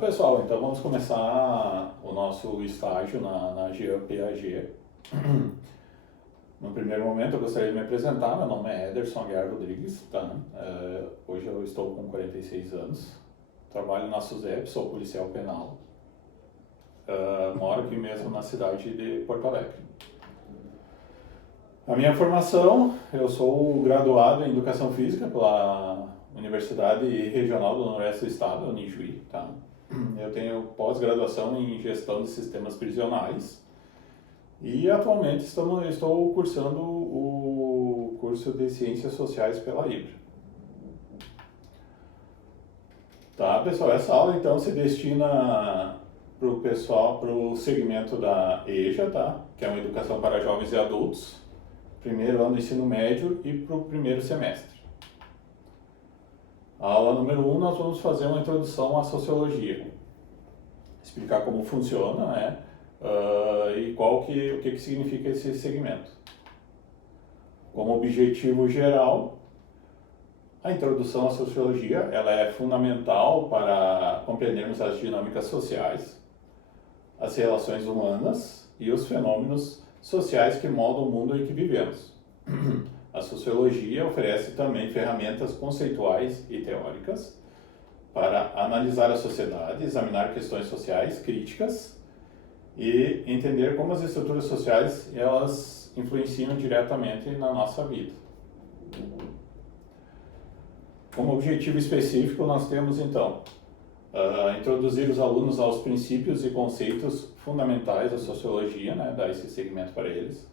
Pessoal, então vamos começar o nosso estágio na GEAPAG. No primeiro momento eu gostaria de me apresentar, meu nome é Ederson Aguiar Rodrigues, tá? Hoje eu estou com 46 anos, trabalho na SUSEP, sou policial penal, moro aqui mesmo na cidade de Porto Alegre. A minha formação, eu sou graduado em Educação Física pela Universidade Regional do Noroeste do Estado, Unijuí, tá? Eu tenho pós-graduação em Gestão de Sistemas Prisionais e atualmente estou cursando o curso de Ciências Sociais pela IBRA. Tá, pessoal, essa aula então se destina para o pessoal, para o segmento da EJA, tá? Que é uma educação para jovens e adultos, primeiro ano do ensino médio e para o primeiro semestre. A aula número 1 nós vamos fazer uma introdução à sociologia, explicar como funciona, né? E o que significa esse segmento. Como objetivo geral, a introdução à sociologia ela é fundamental para compreendermos as dinâmicas sociais, as relações humanas e os fenômenos sociais que moldam o mundo em que vivemos. A sociologia oferece também ferramentas conceituais e teóricas para analisar a sociedade, examinar questões sociais críticas e entender como as estruturas sociais elas influenciam diretamente na nossa vida. Como objetivo específico, nós temos então introduzir os alunos aos princípios e conceitos fundamentais da sociologia, né, dar esse segmento para eles,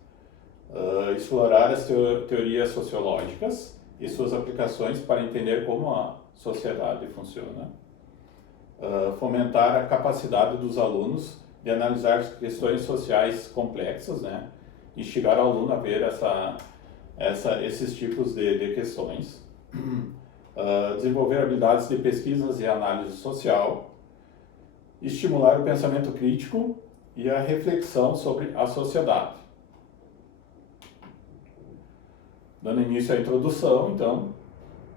explorar as teorias sociológicas e suas aplicações para entender como a sociedade funciona, fomentar a capacidade dos alunos de analisar questões sociais complexas, né, instigar o aluno a ver esses tipos de questões, desenvolver habilidades de pesquisas e análise social, estimular o pensamento crítico e a reflexão sobre a sociedade. Dando início à introdução, então,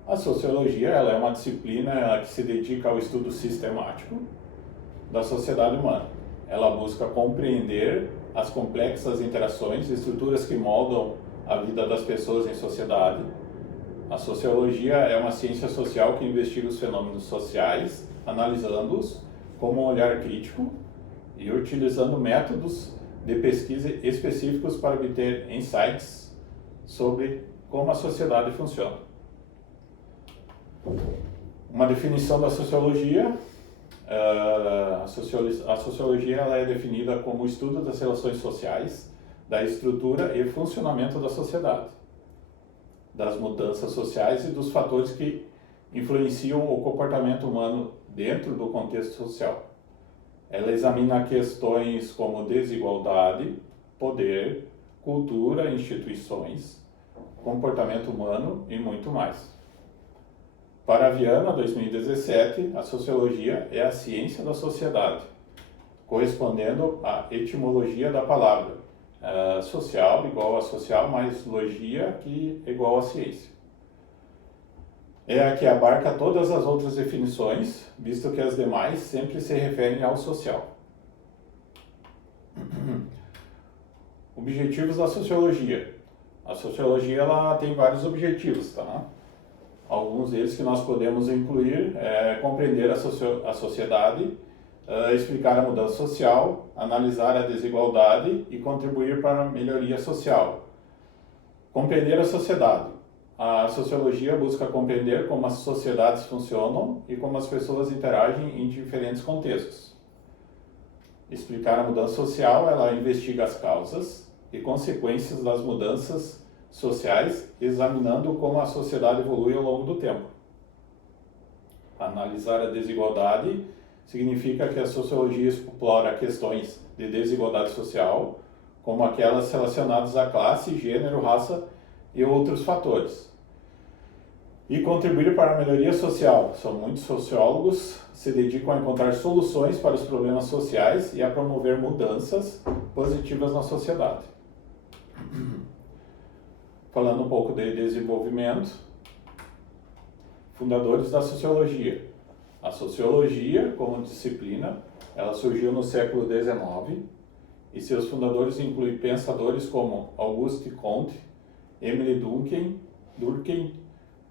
a sociologia ela é uma disciplina que se dedica ao estudo sistemático da sociedade humana. Ela busca compreender as complexas interações e estruturas que moldam a vida das pessoas em sociedade. A sociologia é uma ciência social que investiga os fenômenos sociais, analisando-os com um olhar crítico e utilizando métodos de pesquisa específicos para obter insights sobre como a sociedade funciona. Uma definição da sociologia. A sociologia ela é definida como o estudo das relações sociais, da estrutura e funcionamento da sociedade, das mudanças sociais e dos fatores que influenciam o comportamento humano dentro do contexto social. Ela examina questões como desigualdade, poder, cultura, instituições, comportamento humano e muito mais. Para Viana, 2017, a sociologia é a ciência da sociedade, correspondendo à etimologia da palavra, social igual a social, mais logia que igual a ciência. É a que abarca todas as outras definições, visto que as demais sempre se referem ao social. Objetivos da sociologia. A sociologia ela tem vários objetivos, tá? Alguns deles que nós podemos incluir é compreender a sociedade, explicar a mudança social, analisar a desigualdade e contribuir para a melhoria social. Compreender a sociedade. A sociologia busca compreender como as sociedades funcionam e como as pessoas interagem em diferentes contextos. Explicar a mudança social, ela investiga as causas e consequências das mudanças sociais, examinando como a sociedade evolui ao longo do tempo. Analisar a desigualdade significa que a sociologia explora questões de desigualdade social, como aquelas relacionadas à classe, gênero, raça e outros fatores. E contribuir para a melhoria social. São muitos sociólogos que se dedicam a encontrar soluções para os problemas sociais e a promover mudanças positivas na sociedade. Falando um pouco de desenvolvimento, fundadores da sociologia. A sociologia, como disciplina, ela surgiu no século XIX e seus fundadores incluem pensadores como Auguste Comte, Emile Durkheim,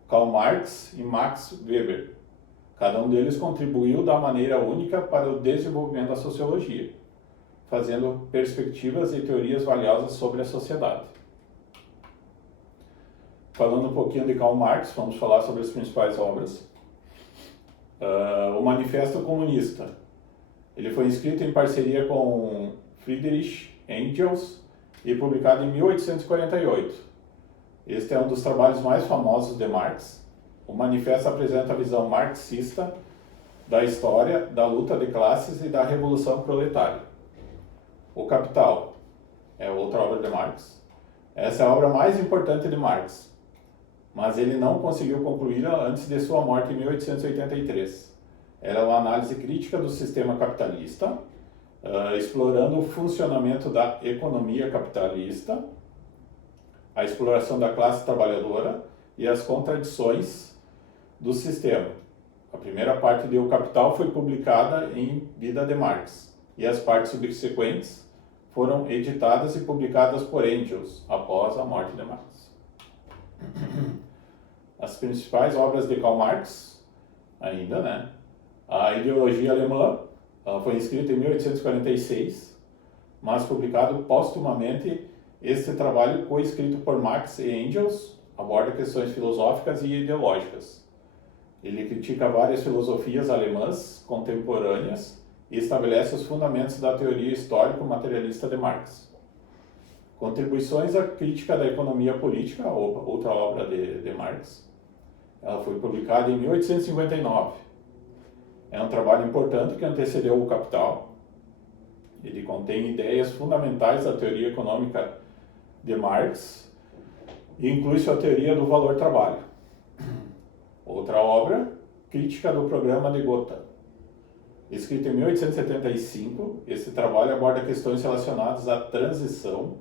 Karl Marx e Max Weber. Cada um deles contribuiu da maneira única para o desenvolvimento da sociologia, fazendo perspectivas e teorias valiosas sobre a sociedade. Falando um pouquinho de Karl Marx, vamos falar sobre as principais obras. O Manifesto Comunista. Ele foi escrito em parceria com Friedrich Engels e publicado em 1848. Este é um dos trabalhos mais famosos de Marx. O manifesto apresenta a visão marxista da história, da luta de classes e da revolução proletária. O Capital é outra obra de Marx. Essa é a obra mais importante de Marx, mas ele não conseguiu concluí-la antes de sua morte em 1883. Ela é uma análise crítica do sistema capitalista, explorando o funcionamento da economia capitalista, a exploração da classe trabalhadora e as contradições do sistema. A primeira parte de O Capital foi publicada em vida de Marx, e as partes subsequentes foram editadas e publicadas por Engels após a morte de Marx. As principais obras de Karl Marx, ainda, né? A Ideologia Alemã foi escrita em 1846, mas publicado póstumamente. Este trabalho, coescrito por Marx e Engels, aborda questões filosóficas e ideológicas. Ele critica várias filosofias alemãs contemporâneas e estabelece os fundamentos da teoria histórico-materialista de Marx. Contribuições à crítica da economia política, outra obra de Marx. Ela foi publicada em 1859. É um trabalho importante que antecedeu O Capital. Ele contém ideias fundamentais da teoria econômica de Marx e inclui sua teoria do valor-trabalho. Outra obra, Crítica do Programa de Gotha. Escrito em 1875, esse trabalho aborda questões relacionadas à transição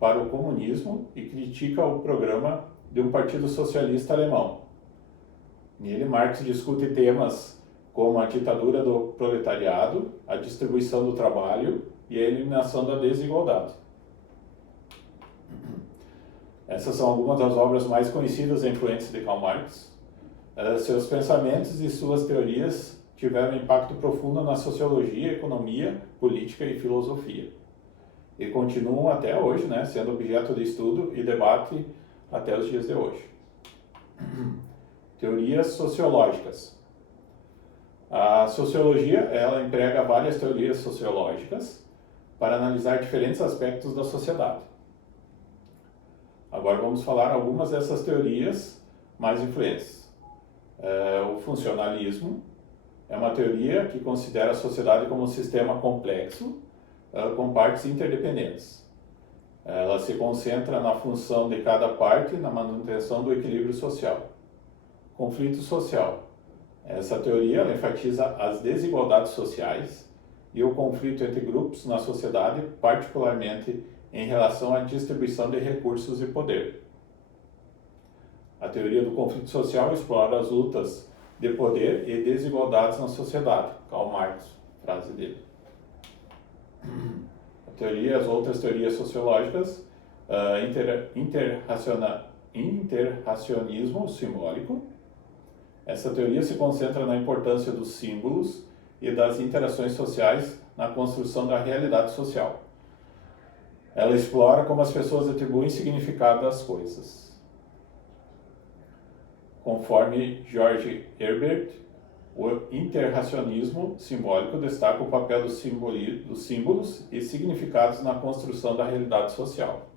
para o comunismo e critica o programa de um partido socialista alemão. Nele, Marx discute temas como a ditadura do proletariado, a distribuição do trabalho e a eliminação da desigualdade. Essas são algumas das obras mais conhecidas e influentes de Karl Marx. Seus pensamentos e suas teorias tiveram impacto profundo na sociologia, economia, política e filosofia. E continuam até hoje, né, sendo objeto de estudo e debate até os dias de hoje. Teorias sociológicas. A sociologia, ela emprega várias teorias sociológicas para analisar diferentes aspectos da sociedade. Agora vamos falar algumas dessas teorias mais influentes. O funcionalismo é uma teoria que considera a sociedade como um sistema complexo, com partes interdependentes. Ela se concentra na função de cada parte na manutenção do equilíbrio social. Conflito social. Essa teoria ela enfatiza as desigualdades sociais e o conflito entre grupos na sociedade, particularmente em relação à distribuição de recursos e poder. A teoria do conflito social explora as lutas de poder e desigualdades na sociedade. Karl Marx, frase dele. As outras teorias sociológicas, interracionismo simbólico. Essa teoria se concentra na importância dos símbolos e das interações sociais na construção da realidade social. Ela explora como as pessoas atribuem significado às coisas. Conforme George Herbert, o interracionismo simbólico destaca o papel dos símbolos e significados na construção da realidade social.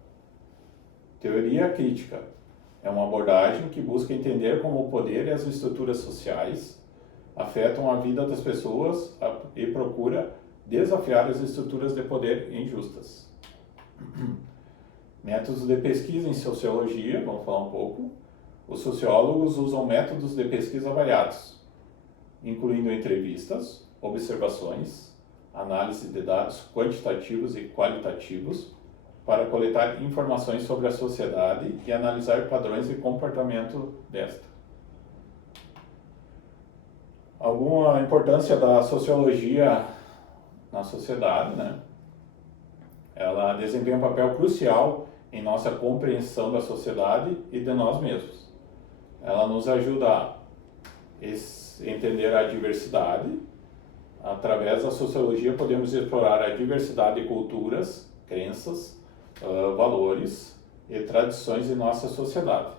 Teoria crítica é uma abordagem que busca entender como o poder e as estruturas sociais afetam a vida das pessoas e procura desafiar as estruturas de poder injustas. Métodos de pesquisa em sociologia, vamos falar um pouco. Os sociólogos usam métodos de pesquisa variados, incluindo entrevistas, observações, análise de dados quantitativos e qualitativos, para coletar informações sobre a sociedade e analisar padrões de comportamento desta. Alguma importância da sociologia na sociedade, né? Ela desempenha um papel crucial em nossa compreensão da sociedade e de nós mesmos. Ela nos ajuda a entender a diversidade. Através da sociologia podemos explorar a diversidade de culturas, crenças, valores e tradições em nossa sociedade.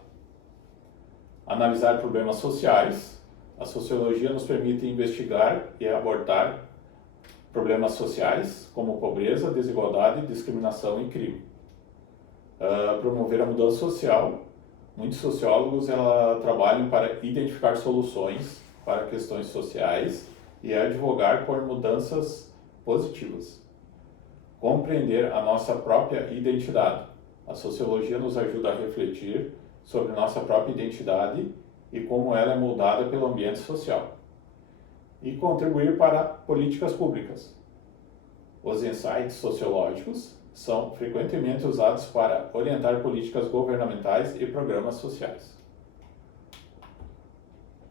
Analisar problemas sociais. A sociologia nos permite investigar e abordar problemas sociais, como pobreza, desigualdade, discriminação e crime. Promover a mudança social. Muitos sociólogos trabalham para identificar soluções para questões sociais e advogar por mudanças positivas. Compreender a nossa própria identidade. A sociologia nos ajuda a refletir sobre nossa própria identidade e como ela é moldada pelo ambiente social. E contribuir para políticas públicas. Os insights sociológicos são frequentemente usados para orientar políticas governamentais e programas sociais.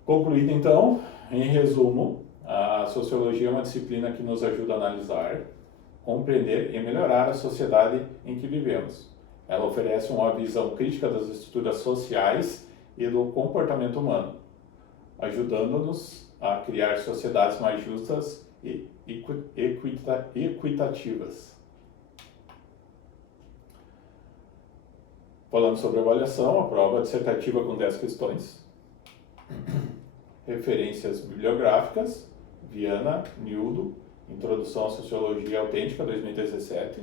Concluído então, em resumo, a sociologia é uma disciplina que nos ajuda a analisar, compreender e melhorar a sociedade em que vivemos. Ela oferece uma visão crítica das estruturas sociais e do comportamento humano, ajudando-nos a criar sociedades mais justas e equitativas. Falando sobre avaliação, a prova dissertativa com 10 questões. Referências bibliográficas, Viana, Nildo, Introdução à Sociologia Autêntica, 2017.